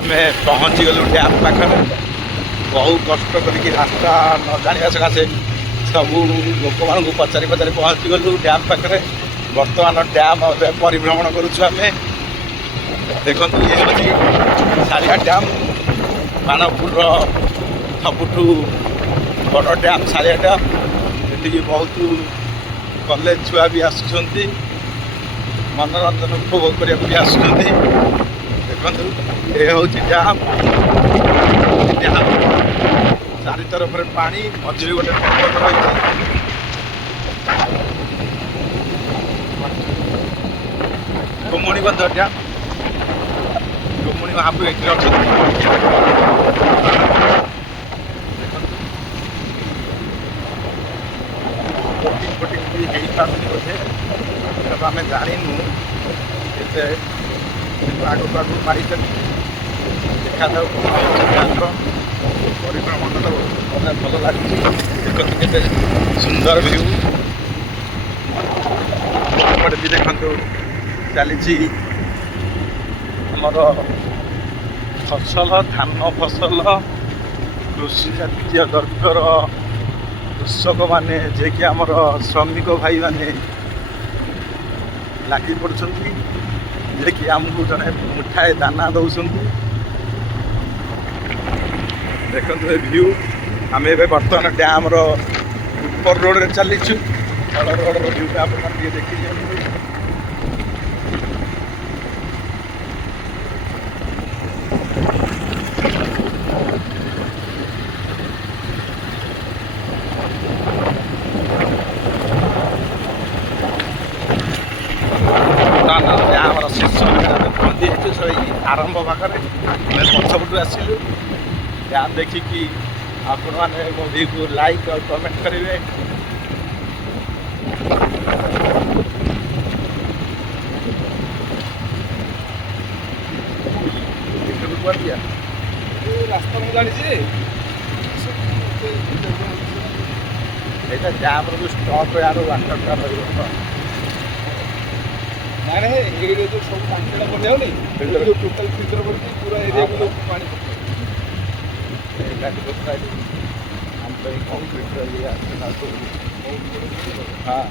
ଆମେ ପହଞ୍ଚିଗଲୁ ଡ୍ୟାମ୍ ପାଖରେ। ବହୁ କଷ୍ଟ କରିକି ରାସ୍ତା ନ ଜାଣିବା ସକାଶେ ସବୁ ଲୋକମାନଙ୍କୁ ପଚାରି ପହଞ୍ଚିଗଲୁ ଡ୍ୟାମ୍ ପାଖରେ। ବର୍ତ୍ତମାନ ଡ୍ୟାମ୍ ଏବେ ପରିଭ୍ରମଣ କରୁଛୁ ଆମେ। ଦେଖନ୍ତୁ ଇଏ ହେଉଛି ସାରିଆ ଡ୍ୟାମ୍, ବାଣପୁରର ସବୁଠୁ ବଡ଼ ଡ୍ୟାମ୍ ସାରିଆ ଡ୍ୟାମ୍। ଏଠିକି ବହୁତ କଲେଜ ଛୁଆ ବି ଆସୁଛନ୍ତି, ମନୋରଞ୍ଜନ ଉପଭୋଗ କରିବାକୁ ବି ଆସୁଛନ୍ତି। ଦେଖନ୍ତୁ ଏ ହେଉଛି ଡ୍ୟାମ୍। ଚାରି ତରଫରେ ପାଣି, ମଝିରେ ଗୋଟେ ପର୍ବତ ରହିଛି। କୁମୁଣିବନ୍ଧ ଡ୍ୟାମ୍, କୁମୁଣି ମହାପ୍ରଭୁ ଏଠି ଅଛନ୍ତି। ବୋଟିଂ ବି ହେଇପାରୁନି ବୋଧେ, ତେଣୁ ଆମେ ଜାଣିନୁ କେତେ ଆଗକୁ ମାରିଛନ୍ତି। ଦେଖାଯାଉ ଡ୍ୟାମ୍ର ପରିଭ୍ରମଣଟା ମୋତେ ଭଲ ଲାଗୁଛି। ଦେଖନ୍ତୁ କେତେ ସୁନ୍ଦର ଭିଉ। ଏପଟେ ବି ଦେଖନ୍ତୁ ଚାଲିଛି ଆମର ଫସଲ, ଧାନ ଫସଲ, କୃଷି ଜାତୀୟ ଦ୍ରବ୍ୟର କୃଷକମାନେ, ଯିଏକି ଆମର ଶ୍ରମିକ ଭାଇମାନେ ଲାଗି ପଡ଼ୁଛନ୍ତି, ଯିଏକି ଆମକୁ ଜଣେ ମୁଠାଏ ଦାନା ଦେଉଛନ୍ତି। ଦେଖନ୍ତୁ ଏ ଭିଉ। ଆମେ ଏବେ ବର୍ତ୍ତମାନ ଡ୍ୟାମ୍ର ଉପର ରୋଡ଼ରେ ଚାଲିଛୁ। ତଳ ରୋଡ଼ର ଭିଉଟା ଆପଣମାନେ ଟିକେ ଦେଖିଦିଅନ୍ତୁ। ଆମର ଶେଷ ପହଞ୍ଚିଯାଇଛୁ ସେଇ ଆରମ୍ଭ ପାଖରେ। ଆମେ ପଛପଟୁ ଆସିଲୁ। ଡ୍ୟାମ୍ ଦେଖିକି ଆପଣମାନେ ମୋ ଭିଡ଼ିଓକୁ ଲାଇକ୍ ଆଉ କମେଣ୍ଟ କରିବେ। ରାସ୍ତା ମୁଁ ଜାଣିଛି। ଏଇଟା ଡ୍ୟାମ୍ର ଯେଉଁ ଷ୍ଟକ୍ ୟାର ୱାଟରଟା ରହିବ ତ। ନାଇଁ ନାଇଁ, ଏଇଟା ଯେଉଁ ସବୁ ଟାଙ୍କିଟା ବନିଯାଉନି, ଯେଉଁ ଟୋଟାଲ ଫିଲ୍ଟର କରିକି ପୁରା ଏରିଆକୁ ଯେଉଁ ପାଣି ଏଇଟା ଆମ ପାଇଁ କଂକ୍ରିଟର ଇଏ ଆସିଲା ସବୁ। ହଁ।